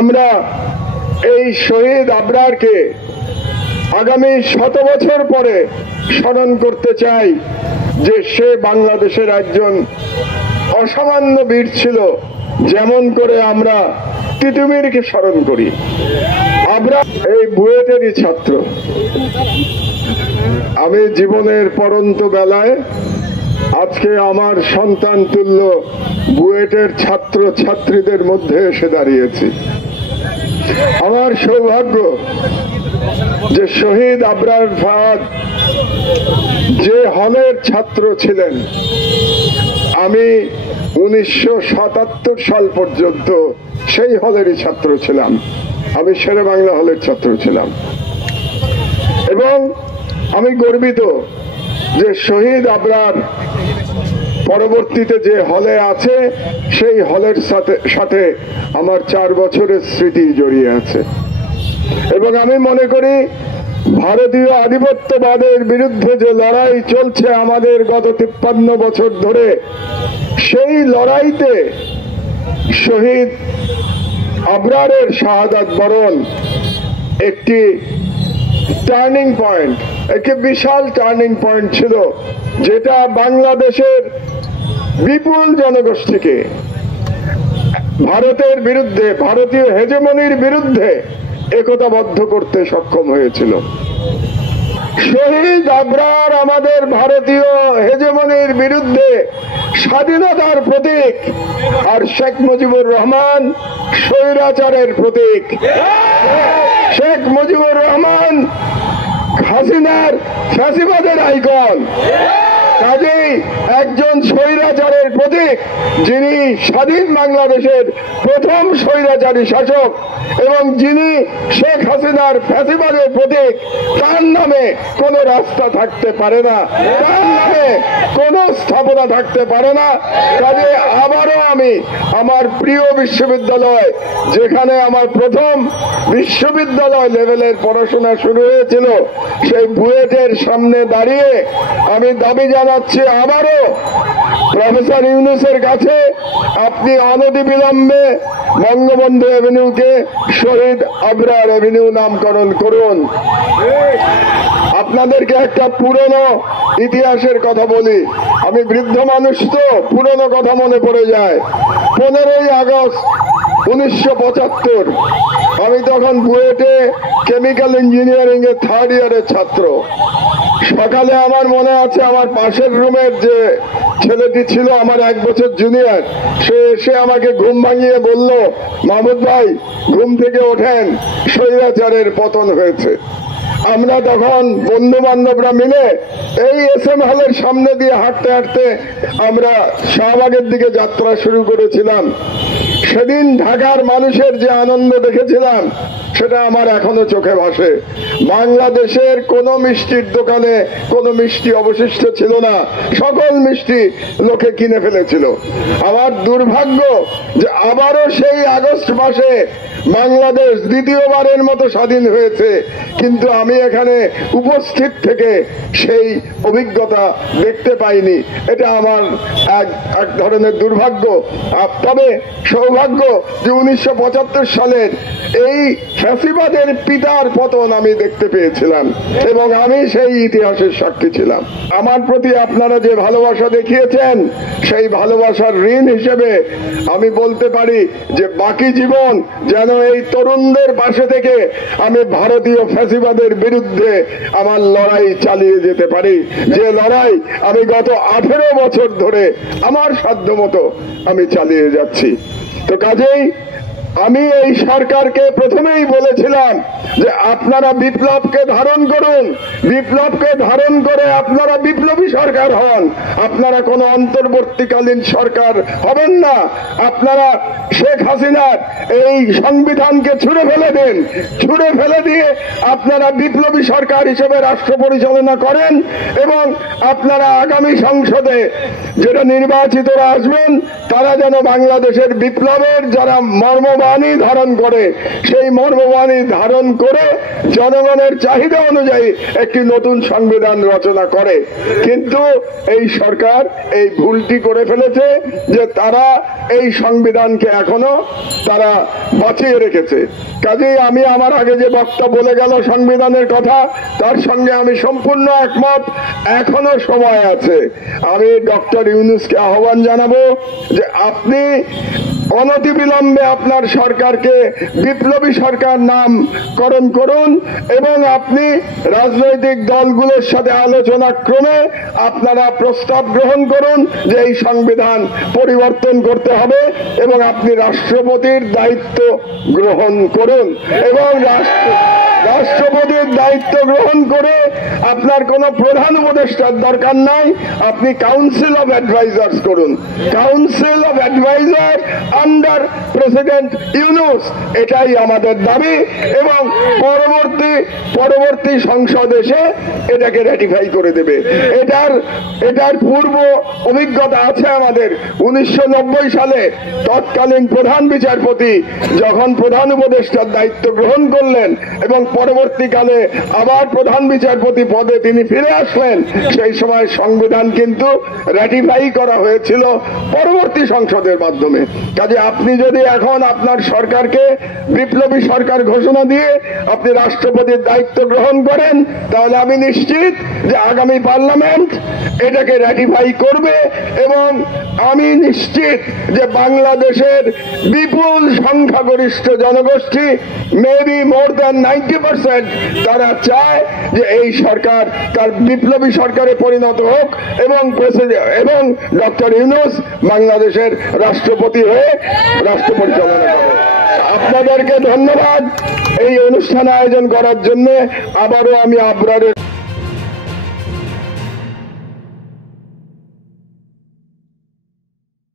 আমরা এই শহীদ আবরারকে আগামী 100 বছর পরে স্মরণ করতে চাই যে সে বাংলাদেশের একজন অসামান্য বীর ছিল, যেমন করে আমরা তিতুমিরকে স্মরণ করি। আবরার এই বুয়েটেরই ছাত্র। আমি জীবনের পরন্ত বেলায় আজকে আমার সন্তান তুল্য বুয়েটের ছাত্র ছাত্রীদের মধ্যে এসে দাঁড়িয়েছি। আমার সৌভাগ্য যে শহীদ আবরার ফাহাদ যে হলের ছাত্র ছিলেন, আমি 1977 সাল পর্যন্ত সেই হলেরই ছাত্র ছিলাম। আমি শেরে বাংলা হলের ছাত্র ছিলাম এবং আমি গর্বিত যে শহীদ আবরার পরবর্তীতে যে হলে আছে সেই হলের সাথে আমার 4 বছরের স্মৃতি জড়িয়ে আছে। এবং আমি মনে করি ভারতীয় আধিপত্যবাদের বিরুদ্ধে যে লড়াই চলছে আমাদের গত 53 বছর ধরে, সেই লড়াইতে শহীদ আবরারের শাহাদাত বরণ একটি টার্নিং পয়েন্ট, একটি বিশাল টার্নিং পয়েন্ট ছিল, যেটা বাংলাদেশের বিপুল জনগোষ্ঠীকে ভারতের বিরুদ্ধে, ভারতীয় হেজেমনির বিরুদ্ধে একতাবদ্ধ করতে সক্ষম হয়েছিল। শহীদ আবরার আমাদের ভারতীয় হেজেমনির বিরুদ্ধে স্বাধীনতার প্রতীক, আর শেখ মুজিবুর রহমান স্বৈরাচারের প্রতীক। শেখ মুজিবুর রহমান হাসিনার ফ্যাসিবাদের আইকন। কাজেই একজন স্বৈরাচারের প্রতীক, যিনি স্বাধীন বাংলাদেশের প্রথম স্বৈরাচারী শাসক এবং যিনি শেখ হাসিনার ফ্যাসিবাদের প্রতীক, তার নামে কোনো রাস্তা থাকতে পারে না, তার নামে কোনো স্থাপনা থাকতে পারে না। কাজে আবারও আমি আমার প্রিয় বিশ্ববিদ্যালয়, যেখানে আমার প্রথম বিশ্ববিদ্যালয় লেভেলের পড়াশোনা শুরু হয়েছিল, সেই বুয়েটের সামনে দাঁড়িয়ে আমি দাবি জানাচ্ছি আবারও প্রফেসর ইউনূসের কাছে, আপনি অনতিবিলম্বে বঙ্গবন্ধু এভিনিউকে শহীদ আবরার এভিনিউ নামকরণ করুন। আপনাদেরকে একটা পুরনো ইতিহাসের কথা বলি। আমি বৃদ্ধ মানুষ তো, পুরনো কথা মনে পড়ে যায়। 15ই আগস্ট 1975, আমি তখন বুয়েটে কেমিক্যাল ইঞ্জিনিয়ারিং এর 3rd ইয়ারের ছাত্র। সকালে আমার মনে আছে, আমার পাশের রুমের যে ছেলেটি ছিল আমার 1 বছর জুনিয়র, সে এসে আমাকে ঘুম ভাঙিয়ে বলল, মাহমুদ ভাই ঘুম থেকে ওঠেন, স্বৈরাচারের পতন হয়েছে। আমরা তখন বন্ধু বান্ধবরা মিলে এই SM হলের সামনে দিয়ে হাঁটতে হাঁটতে আমরা শাহবাগের দিকে যাত্রা শুরু করেছিলাম। সেদিন ঢাকার মানুষের যে আনন্দ দেখেছিলাম, সেটা আমার এখনো চোখে ভাসে। বাংলাদেশের কোন মিষ্টির দোকানে কোনো মিষ্টি অবশিষ্ট ছিল না, সকল মিষ্টি লোকে কিনে ফেলেছিল। আমার দুর্ভাগ্য যে আবারও সেই আগস্ট মাসে বাংলাদেশ দ্বিতীয়বারের মতো স্বাধীন হয়েছে, কিন্তু আমি এখানে উপস্থিত থেকে সেই অভিজ্ঞতা দেখতে পাইনি। এটা আমার এক ধরনের দুর্ভাগ্য। তবে সৌভাগ্য যে 1975 সালের এই ফ্যাসিবাদের পিতার পতন আমি দেখতে পেয়েছিলাম এবং আমি সেই ইতিহাসের সাক্ষী ছিলাম। আমার প্রতি আপনারা যে ভালোবাসা দেখিয়েছেন, সেই ভালোবাসার ঋণ হিসেবে আমি বলতে পারি যে বাকি জীবন যেন এই তরুণদের পাশে থেকে আমি ভারতীয় ফ্যাসিবাদের বিরুদ্ধে আমার লড়াই চালিয়ে যেতে পারি, যে লড়াই আমি গত 18 বছর ধরে আমার সাধ্যমতো আমি চালিয়ে যাচ্ছি। তো কাজেই আমি এই সরকারকে প্রথমেই বলেছিলাম যে আপনারা বিপ্লবকে ধারণ করুন, বিপ্লবকে ধারণ করে আপনারা বিপ্লবী সরকার হন, আপনারা কোনো অন্তর্বর্তীকালীন সরকার হবেন না। আপনারা শেখ হাসিনার এই সংবিধানকে ছুঁড়ে ফেলে দেন, ছুঁড়ে ফেলে দিয়ে আপনারা বিপ্লবী সরকার হিসেবে রাষ্ট্র পরিচালনা করেন এবং আপনারা আগামী সংসদে যেটা নির্বাচিতরা আসবেন, তারা যেন বাংলাদেশের বিপ্লবের যারা মর্মবাদী মর্মবাণী ধারণ করে, সেই মর্মবাণী ধারণ করে জনগণের চাহিদা অনুযায়ী একটি নতুন সংবিধান রচনা করে। কিন্তু এই সরকার এই ভুলটি করে ফেলেছে যে তারা এই সংবিধানকে এখনো তারা বাঁচিয়ে রেখেছে। কাজেই আমি আমার আগে যে বক্তা বলে গেল সংবিধানের কথা, তার সঙ্গে আমি সম্পূর্ণ একমত। এখনো সময় আছে। আমি ডক্টর ইউনূসকে আহ্বান জানাবো যে আপনি অনতিবিলম্বে আপনার সরকারকে বিপ্লবী সরকার নামকরণ করুন এবং আপনি রাজনৈতিক দলগুলোর সাথে আলোচনা ক্রমে আপনারা প্রস্তাব গ্রহণ করুন যে এই সংবিধান পরিবর্তন করতে হবে এবং আপনি রাষ্ট্রপতির দায়িত্ব গ্রহণ করুন এবং রাষ্ট্রপতির দায়িত্ব গ্রহণ করে আপনার কোনো প্রধান উপদেষ্টার দরকার নাই, আপনি কাউন্সিল অফ অ্যাডভাইজার্স করুন। Council of adviser under president Yunus, এটাই আমাদের দাবি এবং পরবর্তী সংসদ এসে এটাকে র্যাটিফাই করে দেবে। এটার পূর্ব অভিজ্ঞতা আছে আমাদের। 1990 সালে তৎকালীন প্রধান বিচারপতি যখন প্রধান উপদেষ্টার দায়িত্ব গ্রহণ করলেন এবং পরবর্তীকালে আবার প্রধান বিচারপতি পদে তিনি ফিরে আসলেন, সেই সময় সংবিধান কিন্তু র্যাটিফাই করা হয়েছিল পরবর্তী সংসদের মাধ্যমে। কাজে আপনি যদি এখন আপনার সরকারকে বিপ্লবী সরকার ঘোষণা দিয়ে আপনি রাষ্ট্রপতির দায়িত্ব গ্রহণ করেন, তাহলে আমি নিশ্চিত যে আগামী পার্লামেন্ট এটাকে র্যাটিফাই করবে এবং আমি নিশ্চিত যে বাংলাদেশের বিপুল সংখ্যাগরিষ্ঠ জনগোষ্ঠী, মেবি মোর দ্যান 90%, তারা চায় যে এই সরকার তার বিপ্লবী সরকারে পরিণত হোক এবং ডক্টর ইউনূস বাংলাদেশের রাষ্ট্রপতি হয়ে রাষ্ট্র পরিচালনা করে। আপনাদেরকে ধন্যবাদ এই অনুষ্ঠান আয়োজন করার জন্য। আবারও আমি আবরারের